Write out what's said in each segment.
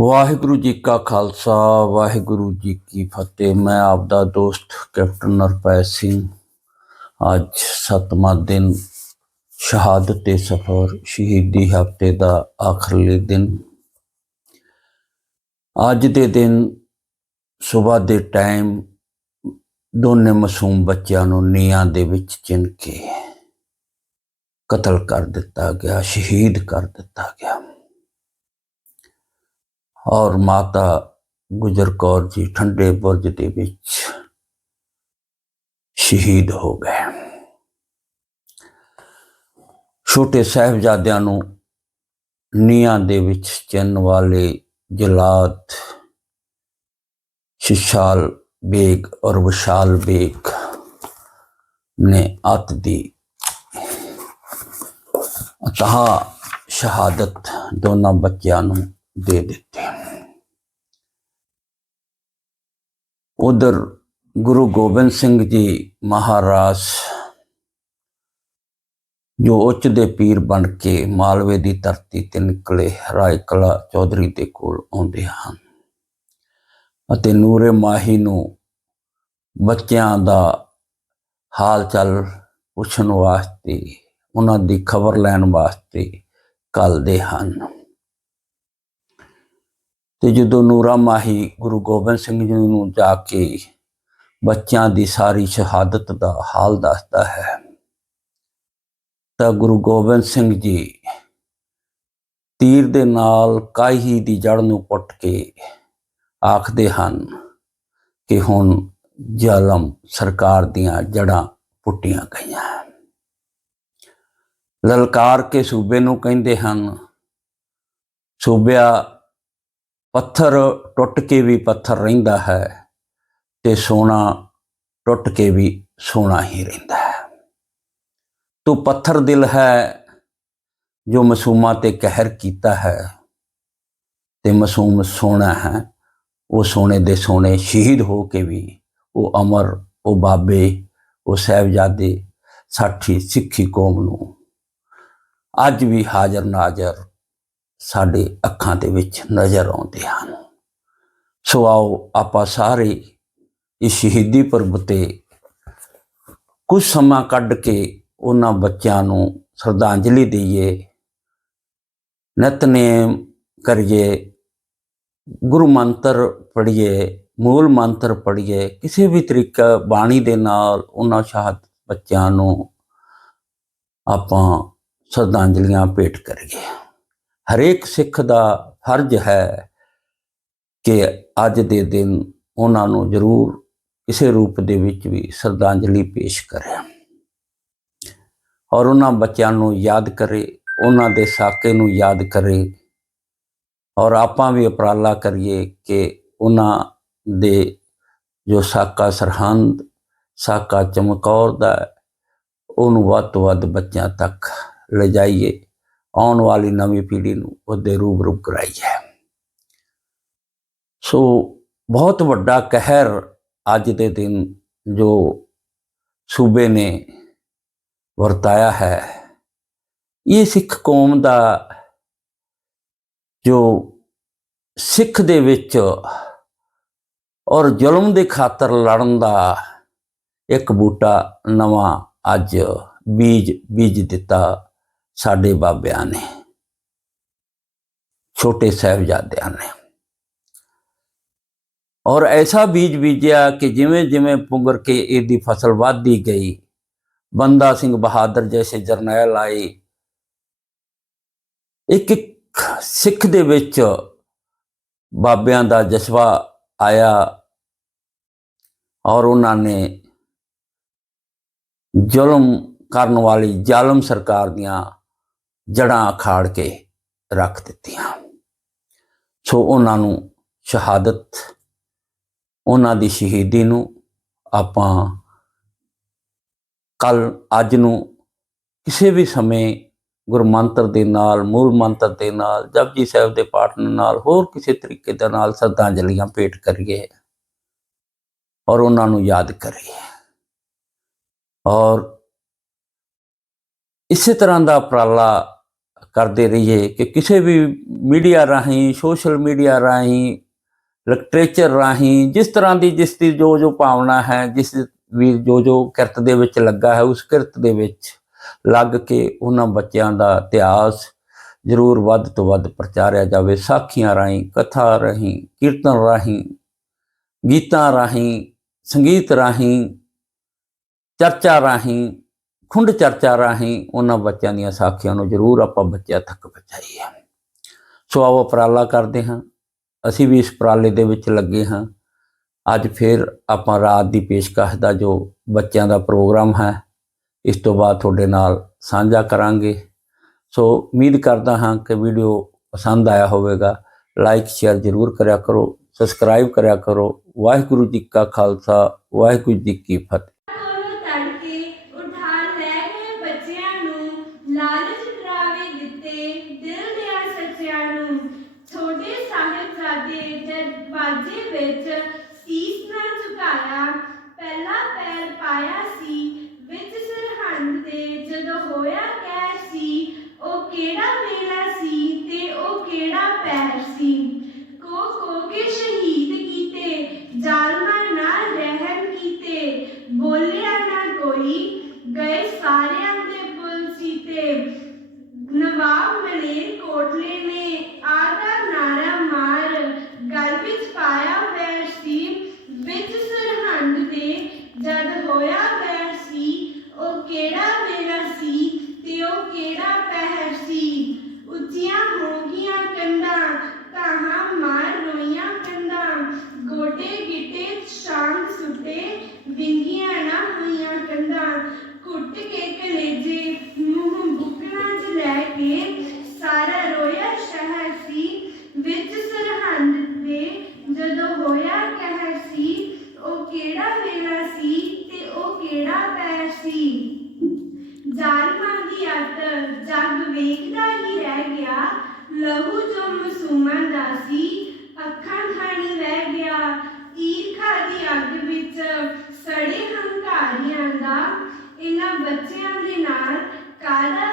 ਵਾਹਿਗੁਰੂ ਜੀ ਕਾ ਖਾਲਸਾ, ਵਾਹਿਗੁਰੂ ਜੀ ਕੀ ਫਤਿਹ। ਮੈਂ ਆਪ ਦਾ ਦੋਸਤ ਕੈਪਟਨ ਨਰਪੈ ਸਿੰਘ ਅੱਜ ਸਤਵਾਂ ਦਿਨ ਸ਼ਹਾਦਤ 'ਤੇ ਸਫਰ, ਸ਼ਹੀਦੀ ਹਫ਼ਤੇ ਦਾ ਆਖਰਲੇ ਦਿਨ। ਅੱਜ ਦੇ ਦਿਨ ਸਵੇਰ ਦੇ ਟਾਈਮ ਦੋਨੇ ਮਾਸੂਮ ਬੱਚਿਆਂ ਨੂੰ ਨੀਹਾਂ ਦੇ ਵਿੱਚ ਚਿਣ ਕੇ ਕਤਲ ਕਰ ਦਿੱਤਾ ਗਿਆ, ਸ਼ਹੀਦ ਕਰ ਦਿੱਤਾ ਗਿਆ। ਔਰ ਮਾਤਾ ਗੁਜਰ ਕੌਰ ਜੀ ਠੰਡੇ ਬੁਰਜ ਦੇ ਵਿੱਚ ਸ਼ਹੀਦ ਹੋ ਗਏ। ਛੋਟੇ ਸਾਹਿਬਜ਼ਾਦਿਆਂ ਨੂੰ ਨੀਹਾਂ ਦੇ ਵਿੱਚ ਚਿੰਨ ਵਾਲੇ ਜਲਾਦ ਸ਼ਿਸ਼ਾਲ ਬੇਗ ਔਰ ਵਿਸ਼ਾਲ ਬੇਗ ਨੇ ਅਤ ਦੀ ਅਤਹ ਸ਼ਹਾਦਤ ਦੋਨਾਂ ਬੱਚਿਆਂ ਨੂੰ ਦੇ ਦਿੱਤੀ। ਉਧਰ ਗੁਰੂ ਗੋਬਿੰਦ ਸਿੰਘ ਜੀ ਮਹਾਰਾਜ ਜੋ ਉੱਚ ਦੇ ਪੀਰ ਬਣ ਕੇ ਮਾਲਵੇ ਦੀ ਧਰਤੀ ਤੇ ਨਿਕਲੇ ਰਾਏ ਕਲਾ ਚੌਧਰੀ ਦੇ ਕੋਲ ਆਉਂਦੇ ਹਨ ਅਤੇ ਨੂਰੇ ਮਾਹੀ ਨੂੰ ਬੱਚਿਆਂ ਦਾ ਹਾਲ ਚਾਲ ਪੁੱਛਣ ਵਾਸਤੇ, ਉਹਨਾਂ ਦੀ ਖਬਰ ਲੈਣ ਵਾਸਤੇ ਕੱਲਦੇ ਹਨ। ਤੇ ਜਦੋਂ ਨੂਰਾ ਮਾਹੀ ਗੁਰੂ ਗੋਬਿੰਦ ਸਿੰਘ ਜੀ ਨੂੰ ਜਾ ਕੇ ਬੱਚਿਆਂ ਦੀ ਸਾਰੀ ਸ਼ਹਾਦਤ ਦਾ ਹਾਲ ਦੱਸਦਾ ਹੈ, ਤਾਂ ਗੁਰੂ ਗੋਬਿੰਦ ਸਿੰਘ ਜੀ ਤੀਰ ਦੇ ਨਾਲ ਕਾਹੀ ਦੀ ਜੜ ਨੂੰ ਪੁੱਟ ਕੇ ਆਖਦੇ ਹਨ ਕਿ ਹੁਣ ਜ਼ਾਲਮ ਸਰਕਾਰ ਦੀਆਂ ਜੜਾਂ ਪੁੱਟੀਆਂ ਗਈਆਂ। ਲਲਕਾਰ ਕੇ ਸੂਬੇ ਨੂੰ ਕਹਿੰਦੇ ਹਨ, ਸੂਬਿਆ ਪੱਥਰ ਟੁੱਟ ਕੇ ਵੀ ਪੱਥਰ ਰਹਿੰਦਾ ਹੈ ਤੇ ਸੋਨਾ ਟੁੱਟ ਕੇ ਵੀ ਸੋਨਾ ਹੀ ਰਹਿੰਦਾ ਹੈ। ਤੂੰ ਪੱਥਰ ਦਿਲ ਹੈ ਜੋ ਮਾਸੂਮਾਂ ਤੇ ਕਹਿਰ ਕੀਤਾ ਹੈ ਤੇ ਮਾਸੂਮ ਸੋਨਾ ਹੈ। ਉਹ ਸੋਨੇ ਦੇ ਸੋਨੇ ਸ਼ਹੀਦ ਹੋ ਕੇ ਵੀ, ਉਹ ਅਮਰ, ਉਹ ਬਾਬੇ, ਉਹ ਸਹਿਬਜ਼ਾਦੇ, ਸਾਠੀ ਸਿੱਖੀ ਕੌਮ ਨੂੰ ਅੱਜ ਵੀ ਹਾਜ਼ਰ ਨਾਜ਼ਰ ਸਾਡੇ ਅੱਖਾਂ ਦੇ ਵਿੱਚ ਨਜ਼ਰ ਆਉਂਦੇ ਹਨ। ਸੋ ਆਓ ਆਪਾਂ ਸਾਰੇ ਇਸ ਸ਼ਹੀਦੀ ਪਰਬ ਤੇ ਕੁਝ ਸਮਾਂ ਕੱਢ ਕੇ ਉਹਨਾਂ ਬੱਚਿਆਂ ਨੂੰ ਸ਼ਰਧਾਂਜਲੀ ਦਈਏ। ਨਿਤਨੇਮ ਕਰੀਏ, ਗੁਰੂ ਮੰਤਰ ਪੜ੍ਹੀਏ, ਮੂਲ ਮੰਤਰ ਪੜ੍ਹੀਏ, ਕਿਸੇ ਵੀ ਤਰੀਕਾ ਬਾਣੀ ਦੇ ਨਾਲ ਉਹਨਾਂ ਸ਼ਹਾਦਤ ਬੱਚਿਆਂ ਨੂੰ ਆਪਾਂ ਸ਼ਰਧਾਂਜਲੀਆਂ ਭੇਟ ਕਰੀਏ। ਹਰੇਕ ਸਿੱਖ ਦਾ ਫਰਜ਼ ਹੈ ਕਿ ਅੱਜ ਦੇ ਦਿਨ ਉਹਨਾਂ ਨੂੰ ਜ਼ਰੂਰ ਕਿਸੇ ਰੂਪ ਦੇ ਵਿੱਚ ਵੀ ਸ਼ਰਧਾਂਜਲੀ ਪੇਸ਼ ਕਰੇ। ਔਰ ਉਹਨਾਂ ਬੱਚਿਆਂ ਨੂੰ ਯਾਦ ਕਰੇ, ਉਹਨਾਂ ਦੇ ਸਾਕੇ ਨੂੰ ਯਾਦ ਕਰੇ। ਔਰ ਆਪਾਂ ਵੀ ਉਪਰਾਲਾ ਕਰੀਏ ਕਿ ਉਹਨਾਂ ਦੇ ਜੋ ਸਾਕਾ ਸਰਹੰਦ, ਸਾਕਾ ਚਮਕੌਰ ਦਾ, ਉਹਨੂੰ ਵੱਧ ਤੋਂ ਵੱਧ ਬੱਚਿਆਂ ਤੱਕ ਲਿਜਾਈਏ। ਆਉਣ ਵਾਲੀ ਨਵੀਂ ਪੀੜ੍ਹੀ ਨੂੰ ਉਹਦੇ ਰੂਬਰੂ ਕਰਾਈ ਹੈ ਸੋ ਬਹੁਤ ਵੱਡਾ ਕਹਿਰ ਅੱਜ ਦੇ ਦਿਨ ਜੋ ਸੂਬੇ ਨੇ ਵਰਤਾਇਆ ਹੈ, ਇਹ ਸਿੱਖ ਕੌਮ ਦਾ ਜੋ ਸਿੱਖ ਦੇ ਵਿੱਚ ਔਰ ਜ਼ੁਲਮ ਦੇ ਖਾਤਰ ਲੜਨ ਦਾ ਇੱਕ ਬੂਟਾ ਨਵਾਂ ਅੱਜ ਬੀਜ ਬੀਜ ਦਿੱਤਾ ਸਾਡੇ ਬਾਬਿਆਂ ਨੇ, ਛੋਟੇ ਸਾਹਿਬਜ਼ਾਦਿਆਂ ਨੇ। ਔਰ ਐਸਾ ਬੀਜ ਬੀਜਿਆ ਕਿ ਜਿਵੇਂ ਜਿਵੇਂ ਪੁੰਗਰ ਕੇ ਇਹਦੀ ਫਸਲ ਵਧਦੀ ਗਈ, ਬੰਦਾ ਸਿੰਘ ਬਹਾਦਰ ਜੈਸੇ ਜਰਨੈਲ ਆਏ, ਇੱਕ ਇੱਕ ਸਿੱਖ ਦੇ ਵਿੱਚ ਬਾਬਿਆਂ ਦਾ ਜਜ਼ਬਾ ਆਇਆ ਔਰ ਉਹਨਾਂ ਨੇ ਜ਼ੁਲਮ ਕਰਨ ਵਾਲੀ ਜ਼ਾਲਮ ਸਰਕਾਰ ਦੀਆਂ ਜੜਾਂ ਅਖਾੜ ਕੇ ਰੱਖ ਦਿੱਤੀਆਂ। ਸੋ ਉਹਨਾਂ ਨੂੰ ਸ਼ਹਾਦਤ, ਉਹਨਾਂ ਦੀ ਸ਼ਹੀਦੀ ਨੂੰ ਆਪਾਂ ਕੱਲ, ਅੱਜ ਨੂੰ ਕਿਸੇ ਵੀ ਸਮੇਂ ਗੁਰਮੰਤਰ ਦੇ ਨਾਲ, ਮੂਲ ਮੰਤਰ ਦੇ ਨਾਲ ਜਪਜੀ ਸਾਹਿਬ ਦੇ ਪਾਠ ਨਾਲ, ਹੋਰ ਕਿਸੇ ਤਰੀਕੇ ਦੇ ਨਾਲ ਸ਼ਰਧਾਂਜਲੀਆਂ ਭੇਟ ਕਰੀਏ ਔਰ ਉਹਨਾਂ ਨੂੰ ਯਾਦ ਕਰੀਏ। ਔਰ ਇਸੇ ਤਰ੍ਹਾਂ ਦਾ ਉਪਰਾਲਾ ਕਰਦੇ ਰਹੀਏ ਕਿ ਕਿਸੇ ਵੀ ਮੀਡੀਆ ਰਾਹੀਂ, ਸੋਸ਼ਲ ਮੀਡੀਆ ਰਾਹੀਂ, ਲਿਟਰੇਚਰ ਰਾਹੀਂ, ਜਿਸ ਤਰ੍ਹਾਂ ਦੀ ਜਿਸ ਦੀ ਜੋ ਜੋ ਭਾਵਨਾ ਹੈ, ਜਿਸ ਵੀ ਜੋ ਜੋ ਕਿਰਤ ਦੇ ਵਿੱਚ ਲੱਗਾ ਹੈ, ਉਸ ਕਿਰਤ ਦੇ ਵਿੱਚ ਲੱਗ ਕੇ ਉਹਨਾਂ ਬੱਚਿਆਂ ਦਾ ਇਤਿਹਾਸ ਜ਼ਰੂਰ ਵੱਧ ਤੋਂ ਵੱਧ ਪ੍ਰਚਾਰਿਆ ਜਾਵੇ। ਸਾਖੀਆਂ ਰਾਹੀਂ, ਕਥਾ ਰਾਹੀਂ, ਕੀਰਤਨ ਰਾਹੀਂ, ਗੀਤਾਂ ਰਾਹੀਂ, ਸੰਗੀਤ ਰਾਹੀਂ, ਚਰਚਾ ਰਾਹੀਂ ਖੁੰਡ ਚਰਚਾ ਰਾਹੀਂ ਉਹਨਾਂ ਬੱਚਿਆਂ ਦੀਆਂ ਸਾਖੀਆਂ ਨੂੰ ਜ਼ਰੂਰ ਆਪਾਂ ਬੱਚਿਆਂ ਤੱਕ ਪਹੁੰਚਾਈਏ। ਸੋ ਆਓ ਉਪਰਾਲਾ ਕਰਦੇ ਹਾਂ। ਅਸੀਂ ਵੀ ਇਸ ਉਪਰਾਲੇ ਦੇ ਵਿੱਚ ਲੱਗੇ ਹਾਂ। ਅੱਜ ਫਿਰ ਆਪਾਂ ਰਾਤ ਦੀ ਪੇਸ਼ਕਸ਼ ਦਾ ਜੋ ਬੱਚਿਆਂ ਦਾ ਪ੍ਰੋਗਰਾਮ ਹੈ, ਇਸ ਤੋਂ ਬਾਅਦ ਤੁਹਾਡੇ ਨਾਲ ਸਾਂਝਾ ਕਰਾਂਗੇ। ਸੋ ਉਮੀਦ ਕਰਦਾ ਹਾਂ ਕਿ ਵੀਡੀਓ ਪਸੰਦ ਆਇਆ ਹੋਵੇਗਾ। ਲਾਈਕ, ਸ਼ੇਅਰ ਜ਼ਰੂਰ ਕਰਿਆ ਕਰੋ। ਸਬਸਕ੍ਰਾਈਬ ਕਰਿਆ ਕਰੋ। ਵਾਹਿਗੁਰੂ ਜੀ ਕਾ ਖਾਲਸਾ, ਵਾਹਿਗੁਰੂ ਜੀ ਕੀ ਫਤਿਹ। ਕੋਲੋਂ ਤੜਕੇ ਉਠਾ ਲੈ ਗਏ ਬੱਚਿਆਂ ਨੂੰ, ਲਾਲਚ ਡਰਾਵੇ ਦਿੱਤੇ ਦਿਲ ਦਿਆਂ ਸੱਚਿਆਂ ਨੂੰ। ਛੋਟੇ ਸਾਹਿਬਜ਼ਾਦੇ ਦਰਵਾਜ਼ੇ ਵਿੱਚ ਸੀਸ ਨਾ ਝੁਕਾਇਆ, ਪਹਿਲਾ ਪੈਰ ਪਾਇਆ ਸੀ, ਵਿੱਚ ਸਰਹੰਦ ਦੇ ਜਦੋਂ ਹੋਇਆ ਕਹਿਰ ਸੀ, ਉਹ ਕਿਹੜਾ ਵੇਲਾ ਸੀ ਤੇ ਉਹ ਕਿਹੜਾ ਪੈਰ ਸੀ ਕੋ ਕੋ ਕੇ ਸ਼ਹੀਦ ਕੀਤੇ ਜ਼ਾਲਮਾਂ ਨਾਲ ਰਹਿਮ ਕੀਤੇ ਬੋਲਿਆ ਨਾ ਗਏ ਸਾਰਿਆਂ ਦੇ ਪੁੱਲ ਸੀਤੇ ਨਵਾਬ ਮਲੇਰ ਕੋਟਲੇ ਨੇ ਆਦਾ ਨਾਰਾ ਮਾਰ ਗਲ ਵਿੱਚ ਪਾਇਆ ਵੈਰ ਸੀ ਵਿੱਚ ਸਰਹੰਦ ਦੇ ਜਦ ਹੋਇਆ ਵੈਰ ਸੀ ਉਹ ਕਿਹੜਾ ਵੇਲਾ ਸੀ ਤੇ ਉਹ ਕਿਹੜਾ ਪਹਿਰ ਸੀ ਉੱਚੀਆਂ ਹੋ ਗਈਆਂ ਕੰਧਾਂ ਕਹਾਂ ਮਾਰ ਰੋਈਆਂ ਕੰਧਾਂ ਗੋਡੇ ਗਿੱਟੇ ਸ਼ਾਂਤ ਸੁੱਤੇ ਵਿੰਗੀਆਂ ਨਾ ਹੋਈਆਂ ਕੰਧਾਂ ਕੁੱਟ ਕੇ ਕਲੇਜੇ ਮੂੰਹ ਬੁੱਕਣਾ ਚ ਲੈ ਕੇ ਸਾਰਾ ਰੋਇਆ ਸ਼ਹਿਰ ਸੀ ਵਿੱਚ ਸਰਹੰਦ ਦੇ ਜਦੋਂ ਹੋਇਆ ਕਹਿਰ ਸੀ ਉਹ ਕਿਹੜਾ ਵੇਲਾ ਸੀ ਤੇ ਉਹ ਕਿਹੜਾ ਪੈਰ ਸੀ ਜ਼ਾਲਮਾਂ ਦੀ ਅੱਤ ਜੱਗ ਵੇਖਦਾ ਹੀ ਰਹਿ ਗਿਆ ਲਹੂ ਜੋ ਮਸੂਮਾਂ ਦਾ ਸੀ ਅੱਖਾਂ ਖਾਣੀ ਰਹਿ ਗਿਆ ਈਰਖਾ ਦੀ ਅੱਗ ਵਿੱਚ ਸੜੇ ਹੰਕਾਰੀਆਂ ਦਾ ਇਹਨਾਂ ਬੱਚਿਆਂ ਦੇ ਨਾਲ ਕਾਦਾ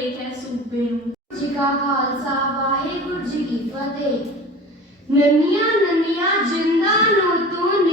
ਸੂਬੇ ਨੂੰ। ਜੀ ਕਾ ਖਾਲਸਾ ਵਾਹਿਗੁਰੂ ਜੀ ਕੀ ਫਤਿਹ। ਨੰਨੀਆਂ ਨੰਨੀਆਂ ਜਿੰਦਾ ਨੂੰ ਤੂੰ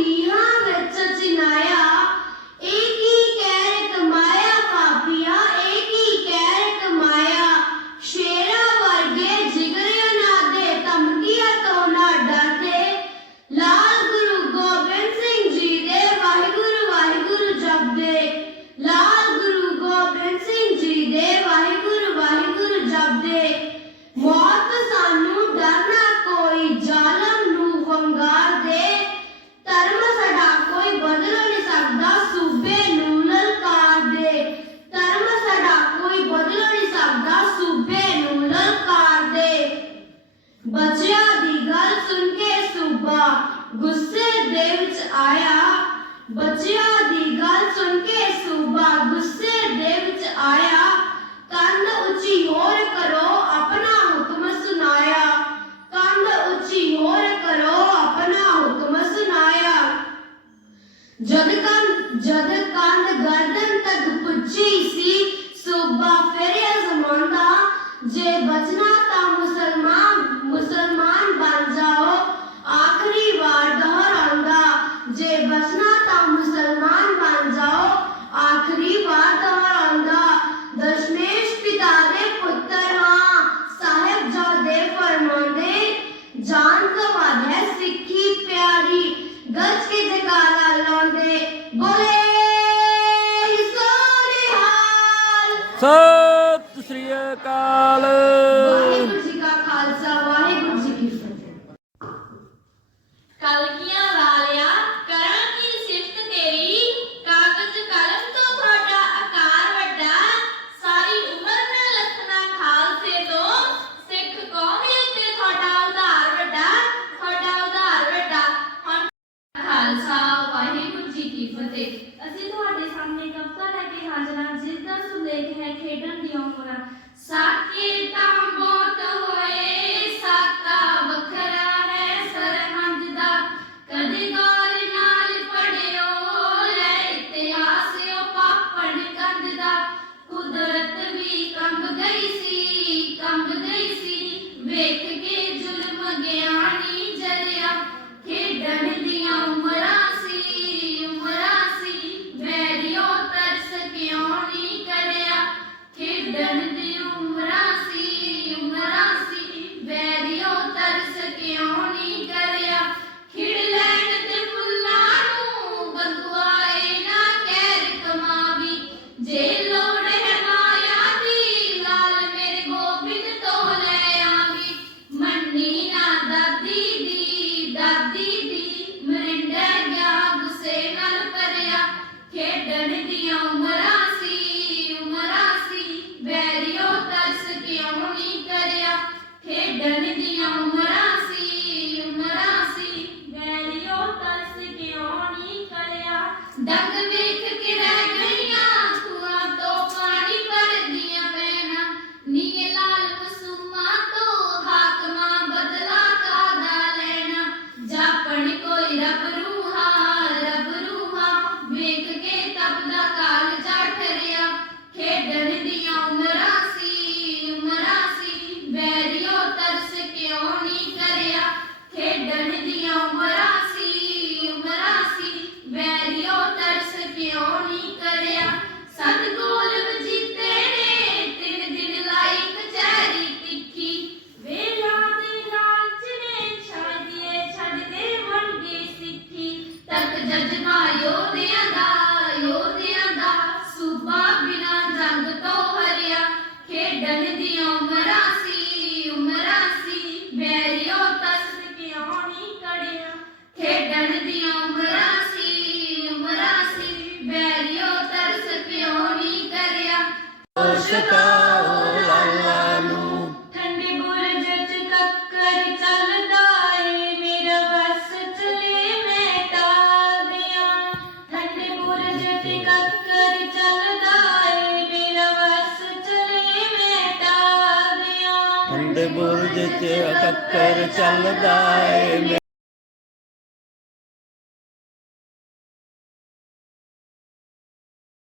ਸਤਾਓ ਲਾਲਾ ਨੂੰ ਠੰਡੇ ਬੁਰਜ ਚ ਕੱਕਰ ਚੱਲਦਾ ਏ ਮੇਰਾ ਬਸ ਚਲੇ ਮੈਂ ਤਾਦਿਆਂ ਠੰਡੇ ਬੁਰਜ ਤੇ ਕੱਕਰ ਚੱਲਦਾ ਏ ਮੇਰਾ ਬਸ ਚਲੇ ਮੈਂ ਤਾਦਿਆਂ ਠੰਡੇ ਬੁਰਜ ਚ ਕੱਕਰ ਚੱਲਦਾ ਏ